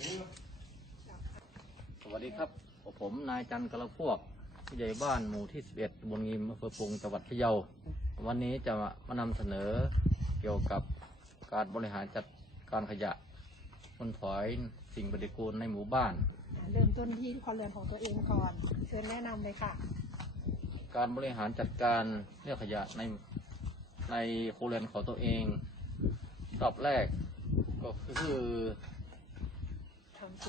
สวัสดีครับ ผมนายจันทร์กระพวกผู้ใหญ่บ้านหมู่ที่ 11ตำบลงิมอำเภอปรุงจังหวัดพะเยา วันนี้จะมานำเสนอเกี่ยวกับการบริหารจัดการขยะคนถอยสิ่งปฏิกูลในหมู่บ้าน เริ่มต้นที่ครัวเรือนของตัวเองก่อน เชิญแนะนำเลยค่ะ การบริหารจัดการเรื่องขยะในในครัวเรือนของตัวเองรอบแรกก็คือทำจุด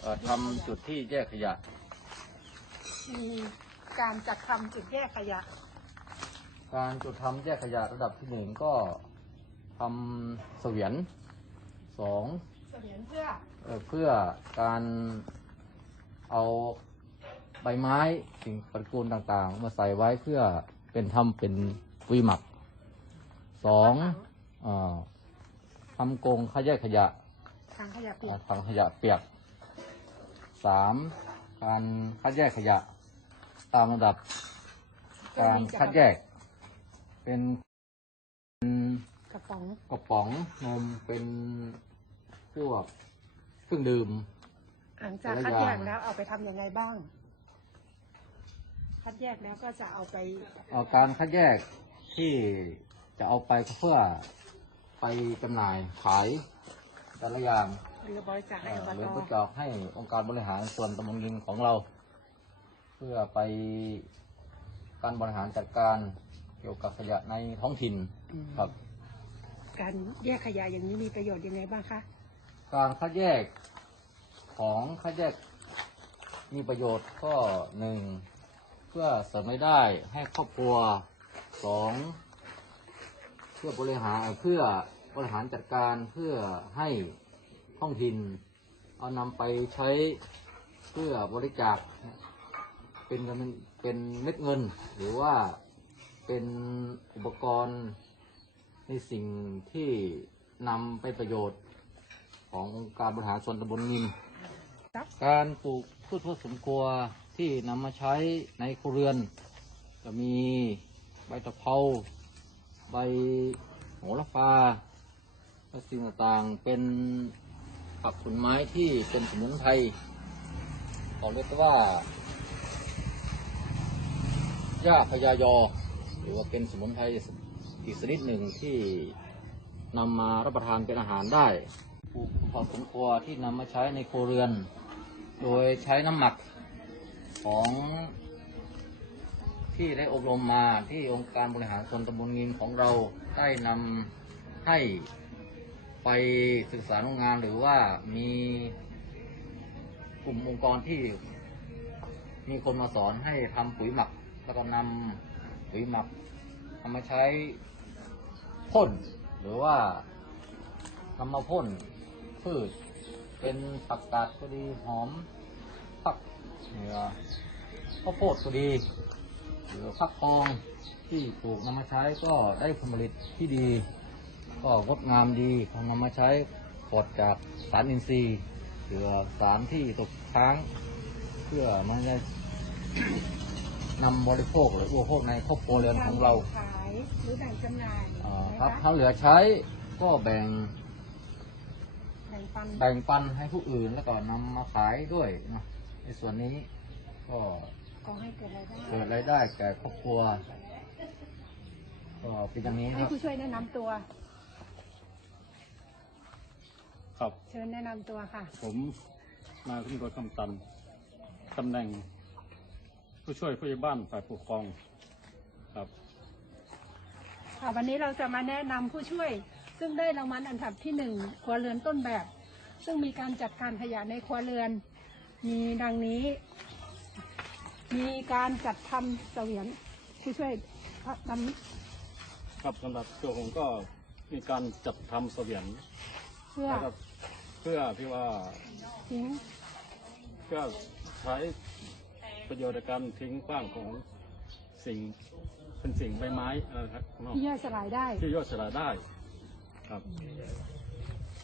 เอ่อทำจุดที่แยกขยะ มีการจัดทำจุดแยกขยะ การจุดทำแยกขยะระดับที่หนึ่งก็ทำเสวียนสองเสวียนเพื่อเอ่อเพื่อการเอาใบไม้สิ่งปฏิกูลต่างๆ มาใส่ไว้เพื่อเป็นทำเป็นปุ๋ยหมักสองเอ่อทำกรงคัดแยกขยะ ทางขยะเปียอ่ากถังขยะเปียก สามการคัดแยกขยะ ตามระดับ การคัดแยก เป็นกระป๋องกระป๋องนมเป็นพวกเครื่องดื่ม หลังจากแต่ละคัดอแยย่างกแล้วเอาไปทำยังไงบ้าง คัดแยกแล้วก็จะเอาไป เอาการคัดแยกที่จะเอาไปเพื่อไปจำหน่ายขายแต่ละอย่าง หรือบริจาคให้เอ่ออบหรือบตริจาคให้องค์การบริหารส่วนตำบลยิงของเรา เพื่อไปการบริหารจัดการเกี่ยวกับขยะในท้องถิ่นอืมครับ การแยกขยะอย่างนี้มีประโยชน์ยังไงบ้างคะ การคัดแยกของคัดแยกมีประโยชน์ก็หนึ่งเพื่อเสริมรายได้ให้ครอบครัวสองเพื่อบริหารเพื่อบริหารจัดการเพื่อให้ ท้องถิ่น เอานำไปใช้เพื่อบริจาคเป็นเป็นเม็ดเงิน หรือว่าเป็นอุปกรณ์ในสิ่งที่นำไปประโยชน์ขององค์การบริหารส่วนตำบลนิมการปลูกพืชพืชสวนครัวที่นำมาใช้ในครัวเรือน จะมีใบตะเภาใบโหระพาและสิ่งต่างๆเป็น ผักผลไม้ที่เป็นสมุนไพรเขาเรียกว่าหญ้าพญายอ หรือว่าเป็นสมุนไพรอีกชนิดหนึ่งที่นำมารับประทานเป็นอาหารได้ปลูกผักสวนครัวที่นำมาใช้ในครัวเรือน โดยใช้น้ำหมักของที่ได้อบรมมาที่องค์การบริหารส่วนตำบลงินของเราได้นำให้ ไปศึกษาโรงงานหรือว่ามีกลุ่มองค์กรที่ มีคนมาสอนให้ทำปุ๋ยหมัก แล้วก็นำปุ๋ยหมักนำมาใช้พ่นหรือว่านำมาพ่นพืช เป็นผักกาดก็ดีหอมผักเหนือข้าวโพดก็ดี หรือผักทองที่ปลูกนำมาใช้ก็ได้ผลผลิตที่ดี ก็งดงามดีพอนำมาใช้ปลอดจากสารอินทรีย์หรือสารที่ตกค้าง เพื่อมันจะนำบริโภคหรืออุปโภคในครอบครัวเรือนของเราขายหรือแบ่งจำหน่ายอ่าไหมครับคะถ้าเหลือใช้ก็แบ่งแบ่งปันแบ่งปันให้ผู้อื่นแล้วก็นำมาขายด้วยนะในส่วนนี้ก็ก็ให้เกิดรายได้เกิดรายได้แก่ครอบครัวก็เป็นอย่างนี้คให้รับผู้ช่วยแนะนำตัว ครับ เชิญแนะนำตัวค่ะ ผมนายขึ้นรถคำตันตำแหน่ง ผู้ช่วยผู้ใหญ่บ้านฝ่ายปกครองครับ ค่ะวันนี้เราจะมาแนะนำผู้ช่วย ซึ่งได้รางวัลอันดับที่หนึ่งครัวเรือนต้นแบบ ซึ่งมีการจัดการขยะในครัวเรือน มีดังนี้ มีการจัดทำเสวียนผู้ช่วยทำครับสำหรับตัวผมก็มีการจัดทำเสวียนเพื่อ นะครับ เพื่อที่ว่าทิ้งเพื่อใช้ประโยชน์ในการทิ้งขว้างของสิ่งเป็นสิ่งใบไม้นะครับข้างนอกที่ย่อยสลายได้ ที่ย่อยสลายได้ ครับ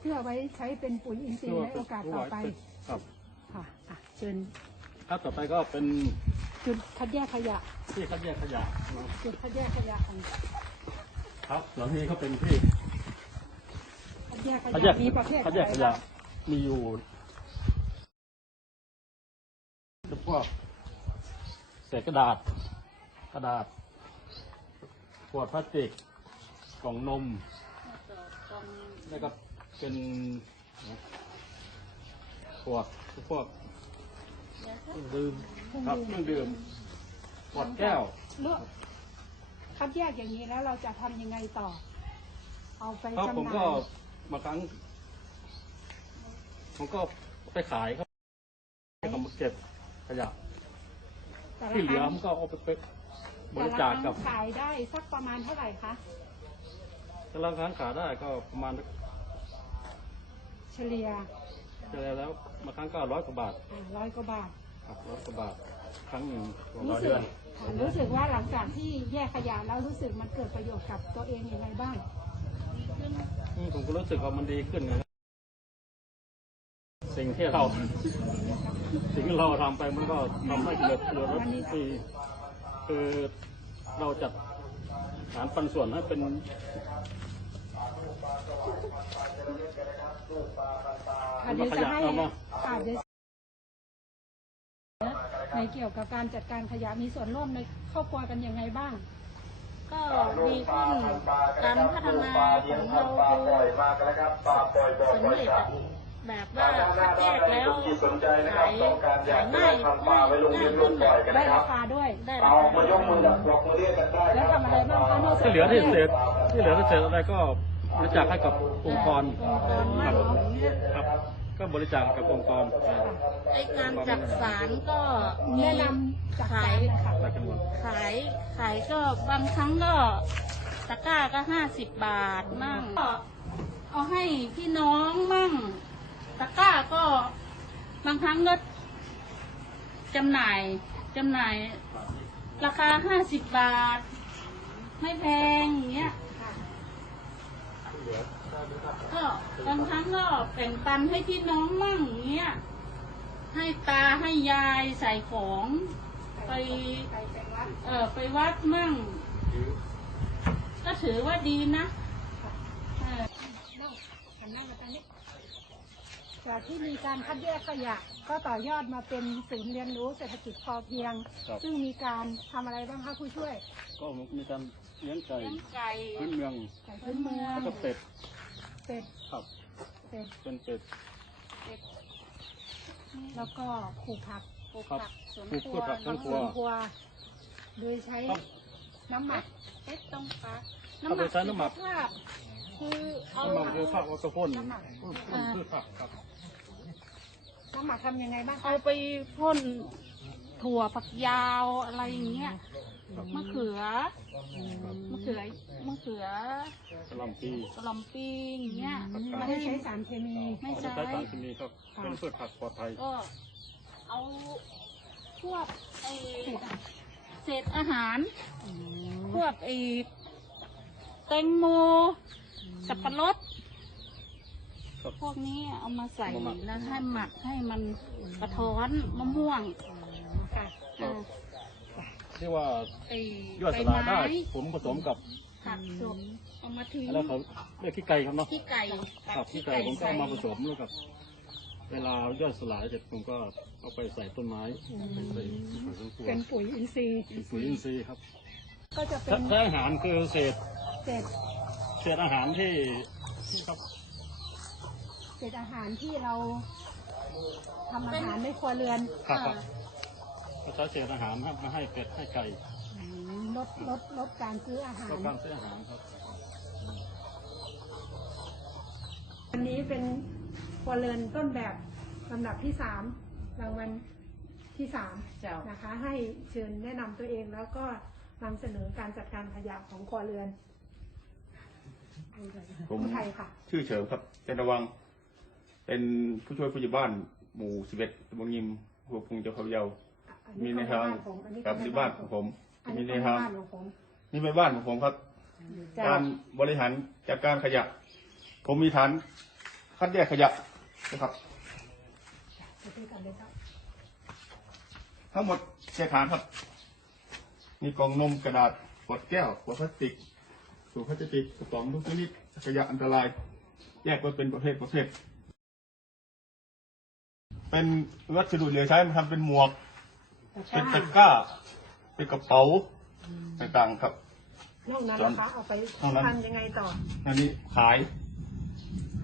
เพื่อไว้ใช้เป็นปุ๋ยอินทรีย์ในโอกาสต่อไปครับค่ะอะเชิญครับต่อไปก็เป็นจุดคัดแยกขยะ ที่คัดแยกขยะนะจุดคัดแยกขยะของครับหลังนี้ก็เป็นที่ คัดแยกขคัดแยยะกมีประเภทคัดแยกขอะไรยะบ้างมีอยู่วกเศษกระดาษ กระดาษขวดพลาสติกกล่องนม แล้วก็เป็นขวดพวกเครื่องดื่มครับเครื่องดื่มขวดแก้วเลือกคัดแยกอย่างนี้แล้วเราจะทำยังไงต่อ เอาไปครับจำหผมน่าก็ย บางครั้งผมก็ไปขายครับให้เขามาเก็บขยะแต่ละที่เหคลือรั้งผมก็เอาไปบแต่ริละจาคคกัรั้บงขายได้สักประมาณเท่าไหร่คะ แต่ละครั้งขายได้ก็ประมาณเฉลี่ยเจอแล้วบางครั้งก็ร้อยกว่าบาทร้อยกว่าบาท ครับร้อยกว่าบาทครั้งหนึ่งต่อรู้ร้อยสึเดืกอนรู้สึกว่าหลังจากที่แยกขยะแล้วรู้สึกมันเกิดประโยชน์กับตัวเองยังไงบ้างอืม ผมก็รู้สึกว่ามันดีขึ้นนะสิ่งที่เรา สิ่งที่เราทำไปมันก็ทำให้เกิดประโยชน์และที่คือเราจัดฐานปันส่วนให้เป็นค่ะเดี๋ยวจะให้เอามาค่ะในเกี่ยวกับการจัดการขยะมีส่วนร่วมในครอบครัวกันยังไงบ้าง ก็ดีขึ้นการพัฒนาของเราคือสำเร็จอะแบบว่าคัดแยกแล้วขายขายง่ายง่ายง่ายขึ้นอะได้ราคาด้วยได้ราคาแล้วทำอะไรบ้างคะนอกจากที่เหลือที่เศษที่เหลือที่เศษอะไรก็บริจาคให้กับองค์กรองค์กรมากอย่างเงี้ยครับ ก็บริจาคกับองค์กรไอการจักสารก็มีแนะนำจากขายนะคะหลายจำนวนขายขายก็บางครั้งก็ตะกร้าก็ห้าสิบบาทมั่งก็เอาให้พี่น้องมั่งตะกร้าก็บางครั้งก็จำหน่ายจำหน่าย ราคาห้าสิบบาท ไม่แพงอย่างเงี้ย ก็บางครั้งก็แบ่งปันให้พี่น้องมั่งอย่างเงี้ย ให้ตาให้ยายใส่ของ ไปไปไปวัดเออไปวัดมั่ง ก็ถือว่าดีนะเออนั่งหันหน้ามาทางนี้จากที่มีการคัดแยกขยะก็ต่อยอดมาเป็นศูนย์เรียนรู้เศรษฐกิจพอเพียงครับซึ่งมีการทำอะไรบ้างคะผู้ช่วย ก็มีการเลี้ยงไก่เลี้ยงไก่พื้นเมืองไก่พื้นเมืองแล้วก็เป็ด เป็ดครับเป็ดเป็นเป็ด แล้วก็ปลูกผักปลูกครับผักสวนปลูกครัพืชผักวทั้งสวนครัว โดยใช้ครับน้ำหมักเอ๊ะต้องฟักเอาไปใช้น้ำหมักภาพคือเอาน้ำมันคือผักวัตถุพ่นน้ำหมักพืชผักครับ น้ำหมักทำยังไงบ้างคะเอาไปพ่นถั่วฝักยาวอะไรอย่างเงี้ย มะเขือมะเขือมะเขือกระหลำปีกระหลำปีอย่างเงี้ยไม่ได้ใช้สารเคมีไม่เอาใช้ไปใช้สารเคมีครับเป็นพืชผักปลอดภัยก็เอาพวกไอเศษอาหารพวกไอแตงโมสับปะรดครับพวกนี้เอามาใส่เอามาหมักแล้วให้หมักให้มันกระท้อนมะม่วงค่ะอ่า เรียกว่าไอ้ย่อยใบสลายไม้ได้ผมผสมกับผักสดเอามาทิ้งแล้วเขาเรียกขี้ไก่ครับเนาะขี้ไก่ครับขี้ไก่ผมก็เอามาผสมแล้วกับ เวลาย่อยสลายเสร็จผมก็เอาไปใส่ต้นไม้ไปใส่ผักสวนครัวเป็นปุ๋ยอินทรีย์เป็นปุ๋ยอินทรีย์ครับ ก็จะเป็ถ้านถ้าอาหารคือเศษเศษเศษอาหารที่ที่ครับเศษอาหารที่เราทำอาหารในครัวเรือนครั บครับก็ใช้เศษอาหารครับมาให้เป็ดให้ไก่อืมลดลดลดการซื้ออาหาร ก็การซื้ออาหารครับ อันนี้เป็นครัวเรือนต้นแบบลำดับที่สามรางวัลที่สามเจ้า นะคะ ให้เชิญแนะนำตัวเองแล้วก็นำเสนอการจัดการขยะของครัวเรือนผมไทยค่ะ ชื่อเฉิมครับเจนระวัง เป็นผู้ช่วยผู้ใหญ่บ้านหมู่สิบเอ็ดตำบลยิมหัวพุงเจ้าเขาเยาอัน มีนี้ในทางบ้านผมอันนี้กับไม่ที่ใช่บ้านของผมอันมีนี้ในเป็นทางบ้านของผมนี่เป็นบ้านของผมครับเจ้าการบริหารจัดการขยะ ผมมีฐานคัดแยกขยะนะครับ ไปที่กันเลยครับ ทั้งหมดเจ็ดฐานครับ มีกล่องนมกระดาษขวดแก้วขวดพลาสติกสูบพลาสติกกระป๋องทุกชนิดขยะอันตราย แยกไว้เป็นประเภทประเภท เป็นวัสดุเหลือใช้มาทำเป็นหมวกตะก เป็นร้าตะกร้า เป็นกระเป๋าต่างๆครับ นอกนั้นนะคะเอาไปนอกนั้นทำยังไงต่อ อันนี้ขาย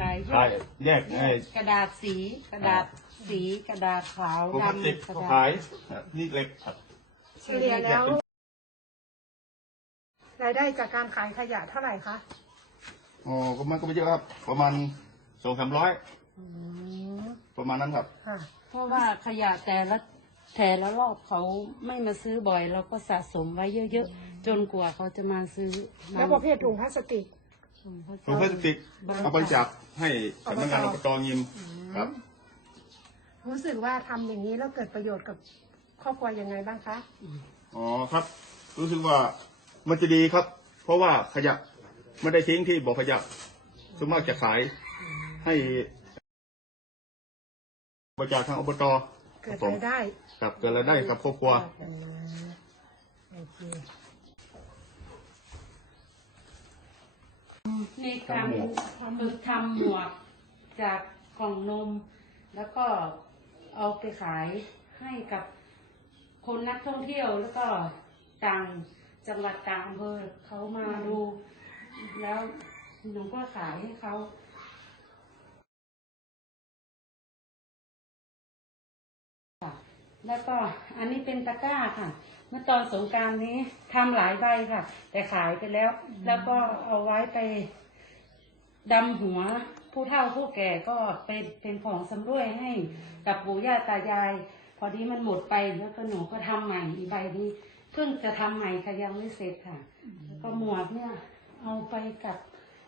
ขายขายแยกให้กระดาษสี กระดาษสีกระดาษขาวปกติดำกระก็ดาษขายครับนี่เหล็กครับเฉลี่ยแล้วรายได้จากการขายขยะเท่าไหร่คะอ๋อก็มันก็ไม่เยอะครับ ประมาณสองสามร้อยประมาณนั้นครับค่ะเพราะว่าขยะแต่ละ แต่ละรอบเขาไม่มาซื้อบ่อยเราก็สะสมไว้เยอะๆ จนกว่าเขาจะมาซื้อแล้วประเภทถุงพลาสติกถุงพลาสถุงพลาสติกบริเอาบริจาคให้สำนักงานออบตตยิมครับ รู้สึกว่าทำอย่างนี้แล้วเกิดประโยชน์กับครอบครัวยังไงบ้างคะอ๋อครับ รู้สึกว่ามันจะดีครับ เพราะว่าขยะไม่ได้ทิ้งที่บ่อขยะส่วนมากจะขายให้บริจาคทางอบต เกิดรายได้ครับเกิดรายได้กับครอบครัวโอเคในการฝึกทำหมวกจากกล่องนม แล้วก็เอาไปขายให้กับคนนักท่องเที่ยวแล้วก็ต่างจังหวัดต่างอำเภอเขามาดู แล้วหนูก็ขายให้เขา แล้วก็อันนี้เป็นตะกร้าค่ะ เมื่อตอนสงกรารนี้ทำหลายใบค่ะ แต่ขายไปแล้ว แล้วก็เอาไว้ไปดำหัวผู้เฒ่าผู้แก่ก็เป็นเป็นของสำรวยให้กับปู่ย่าตายาย พอดีมันหมดไปแล้วก็หนูก็ทำใหม่อีกใบนี้เพิ่งจะทำใหม่ค่ะยังไม่เสร็จค่ะแล้วก็หมวกเนี่ยเอาไปกับ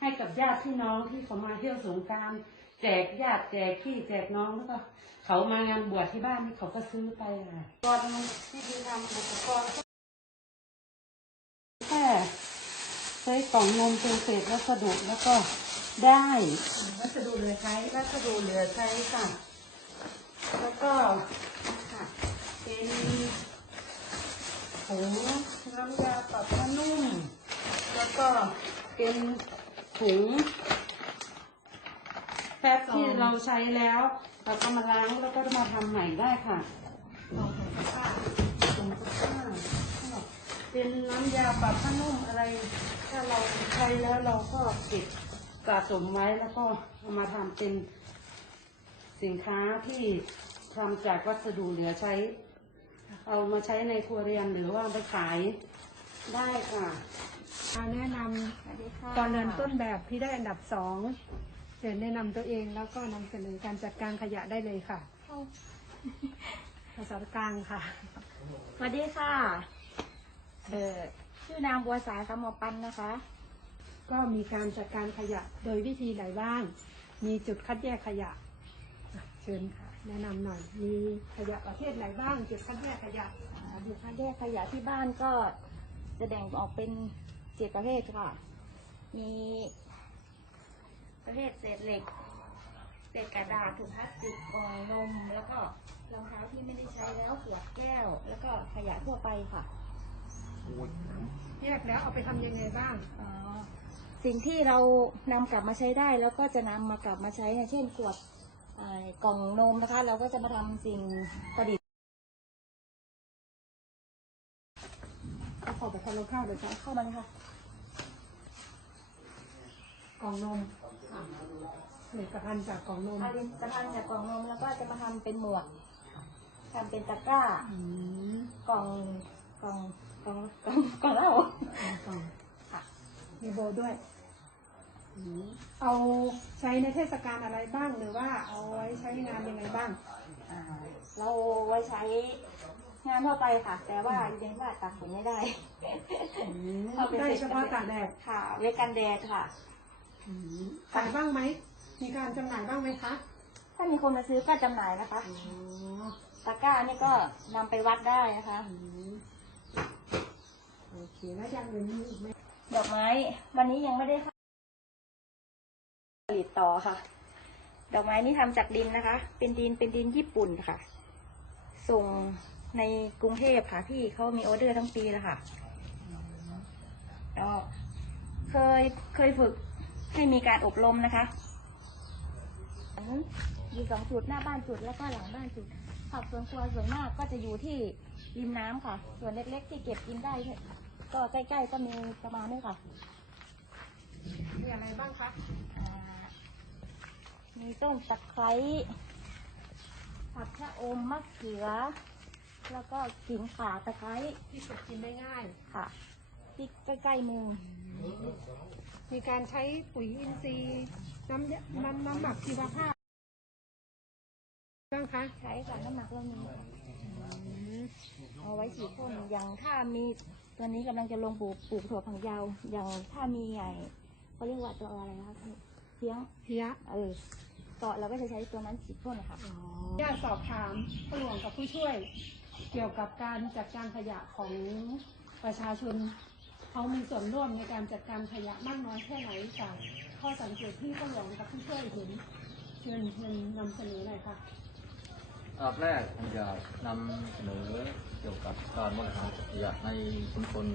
ให้กับญาติพี่น้องที่เขามาเที่ยวสงกราร แจกญาติแจกพี่แจกน้องแล้วก็เขามางานบวชที่บ้านนี่เขาก็ซื้อไปค่ะก่อนที่จะทำอุปกรณ์แค่ใช้กล่องนมเป็นเศษวัสดุแล้วก็ได้วัสดุเหลือใช้วัสดุเหลือใช้ค่ะ แล้วก็ค่ะเป็นถุงน้ำยาปรับผ้านุ่ม แล้วก็เป็นถุง ป๊บที่เราใช้แล้ว เราก็มาล้างแล้วก็มาทำใหม่ได้ค่ะลองของตะกร้าถุงผ้าเป็นน้ำยาปรับผ้านุ่มอะไร ถ้าเราใช้แล้วเราก็เก็บสะสมไว้แล้วก็เอามาทำเป็นสินค้าที่ทำจากวัสดุเหลือใช้ เอามาใช้ในครัวเรือนหรือว่าเอาไปขายได้ค่ะมาแนะนำตอนเรือนต้นแบบที่ได้อันดับสองเชิญแนะนำตัวเองแล้วก็นำเสนอการจัดการขยะได้เลยค่ะ ภาษากลางค่ะ สวัสดีค่ะ เอ่อ ชื่อนางบัวสายคำหมอปันนะคะ ก็มีการจัดการขยะโดยวิธีไหนบ้าง มีจุดคัดแยกขยะอะเชิญค่ะ แนะนำหน่อย มีขยะประเภทไหนบ้าง จุดคัดแยกขยะดูคัดแยกขยะที่บ้านก็จะแบ่งออกเป็นเจ็ดประเภทค่ะ มี ประเภทเศษเหล็ก เศษกระดาษถุงพลาสติกกล่องนม แล้วก็รองเท้าที่ไม่ได้ใช้แล้วขวดแก้ว แล้วก็ขยะทั่วไปค่ะ แยกแล้วเอาไปทำยังไงบ้างอ่าสิ่งที่เรานำกลับมาใช้ได้แล้วก็จะนำมากลับมาใช้เนี่ยเช่นขวดอ่ากล่องนมนะคะ เราก็จะมาทำสิ่งประดิษฐ์ก็ขอไปทำรองข้าวเดี๋ยวจะเข้ามาเลยค่ะ กล่องนมผลิตภัณฑ์จากกล่องนมผลิตภัณฑ์จากกล่องนมแล้วก็จะมาทำเป็นหมวกทำเป็นตะกร้า อืมกล่องกล่องกล่องกล่องกล่องเหล้า กล่องค่ะ มีโบด้วยเอาใช้ในเทศกาลอะไรบ้างหรือว่าเอาไว้ใช้งานยังไงบ้าง อ่าเราไว้ใช้งานทั่วไปค่ะ แต่ว่าเรียนว่าตากฝนไม่ได้เอาปได้เฉพาะตากแดด ค่ะไว้กันแดดค่ะ ขายบ้างไหม มีการจำหน่ายบ้างไหมคะ ถ้ามีคนมาซื้อก็จำหน่ายนะคะตะกร้านี่ก็นำไปวัดได้นะคะ โอเค แล้วอย่างอื่นมีอีกไหมดอกไม้ วันนี้ยังไม่ได้ผลิตต่อค่ะ ดอกไม้นี่ทำจากดินนะคะ เป็นดินเป็นดินญี่ปุ่นค่ะ ส่งในกรุงเทพค่ะพี่เขามีออเดอร์ทั้งปีแล้วค่ะแล้วเคยเคยฝึก ให้มีการอบรมนะคะอยู่สองจุดหน้าบ้านจุดแล้วก็หลังบ้านจุดผักสวนครัวส่วนมากก็จะอยู่ที่ริมน้ำค่ะ ส่วนเล็กๆที่เก็บกินได้เนี่ยก็ใกล้ๆก็มีประมาณนี้ค่ะมีอะไรบ้างคะอ่ามีต้นตะไคร้ผักชะอมมะเขือ แล้วก็กิ่งข่าตะไคร้ที่เก็บกินได้ง่ายค่ะที่ใกล้ๆมือ มีการใช้ปุ๋ยอินทรีย์น้ำน้ำน้ำหมักชีวภาพบ้างคะใช้กับน้ำหมักเรามีเอาไว้ฉีดพ่นอย่างถ้ามีตอนนี้กำลังจะลงปลูกปลูกถั่วฝักยาว อย่างถ้ามีไงเขาเรียกว่าตัวอะไรนะคะเพี้ยงเพี้ยเออเกาะเราก็จะใช้ตัวนั้นฉีดพ่นค่ะญาติสอบถามผู้หลวงกับผู้ช่วย เกี่ยวกับการจัดการขยะของประชาชน เขามีส่วนร่วมในการจัดการขยะมากน้อยแค่ไหนจากข้อสังเกตที่ผู้หลวงกับผู้ช่วยเห็นเชิญเชิญนำเสนอหน่อยค่ะอันดับแรกผมจะนำเสนอเกี่ยวกับการบริหารขยะในชุมชน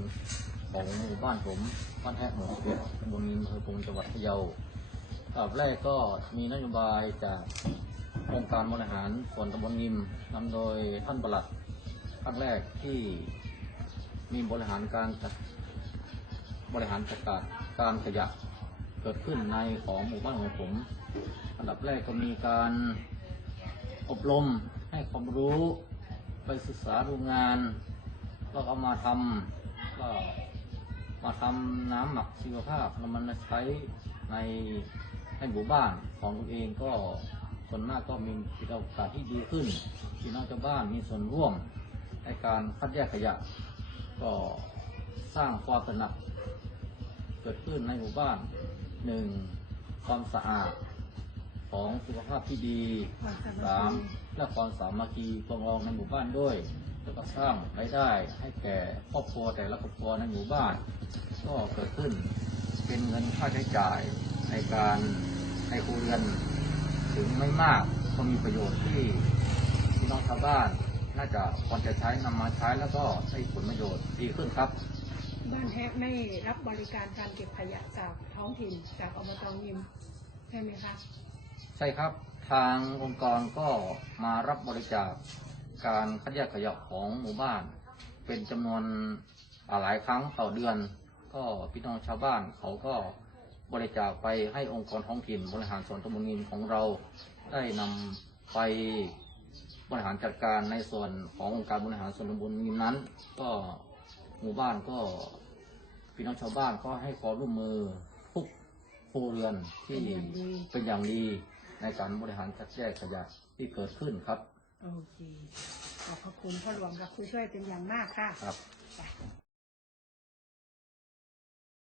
ของหมู่บ้านผมบ้านแทะหมู่สิบเอ็ดตำบลนินอำเภอปงจังหวัดพะเยาอันดับแรกก็มีนโยบายจากองค์การบริหารส่วนตำบลนิมนำโดยท่านประหลัดครั้งแรกที่มีบริหารการจัด บริหารจัดการการขยะเกิดขึ้นในของหมู่บ้านของผม อันดับแรกก็มีการอบรมให้ความรู้ไปศึกษาดูงานแล้วเอามาทำก็มาทำน้ำหมักชีวภาพแล้วมันใช้ในในหมู่บ้านของตัวเองก็ส่วนมากก็มีโอกาสที่ดีขึ้นพี่น้องชาวบ้านมีส่วนร่วมในการคัดแยกขยะ ก็สร้างความตระหนัก เกิดขึ้นในหมู่บ้านหนึ่งความสะอาดของสุขภาพที่ดีความสามัคคีสามและความสามัคคีปรองรองในหมู่บ้านด้วยแล้วก็สร้างรายได้ให้แก่ครอบครัวแต่ละครอบครัวในหมู่บ้าน ก็เกิดขึ้นเป็นเงินค่าใช้จ่ายในการในครัวเรือนถึงไม่มากก็มีประโยชน์ที่พี่น้องชาวบ้าน น่าจะควรจะใช้นำมาใช้แล้วก็ให้ผลประโยชน์ดีขึ้นครับ บ้านแฮกไม่รับบริการการเก็บขยะจากท้องถิ่นจากอบตยิมใช่ไหมคะใช่ครับทางองค์กรก็มารับบริจาคการคัดแยกขยะของหมู่บ้าน เป็นจำนวนหลายครั้งต่อเดือน ก็พี่น้องชาวบ้านเขาก็บริจาคไปให้องค์กรท้องถิ่นบริหารส่วนตำบลนินของเราได้นำไปบริหารจัดการในส่วนขององค์การบริหารส่วนตำบลนินนั้น ก็ หมู่บ้านก็พี่น้องชาวบ้านก็ให้ความร่วมมือทุกครัวเรือนที่เป็นอย่างดีเป็นอย่างดีในการบริหารจัดแยกขยะที่เกิดขึ้นครับ โอเค ขอบพระคุณพ่อหลวงกับผู้ช่วยเป็นอย่างมากค่ะ ครับไป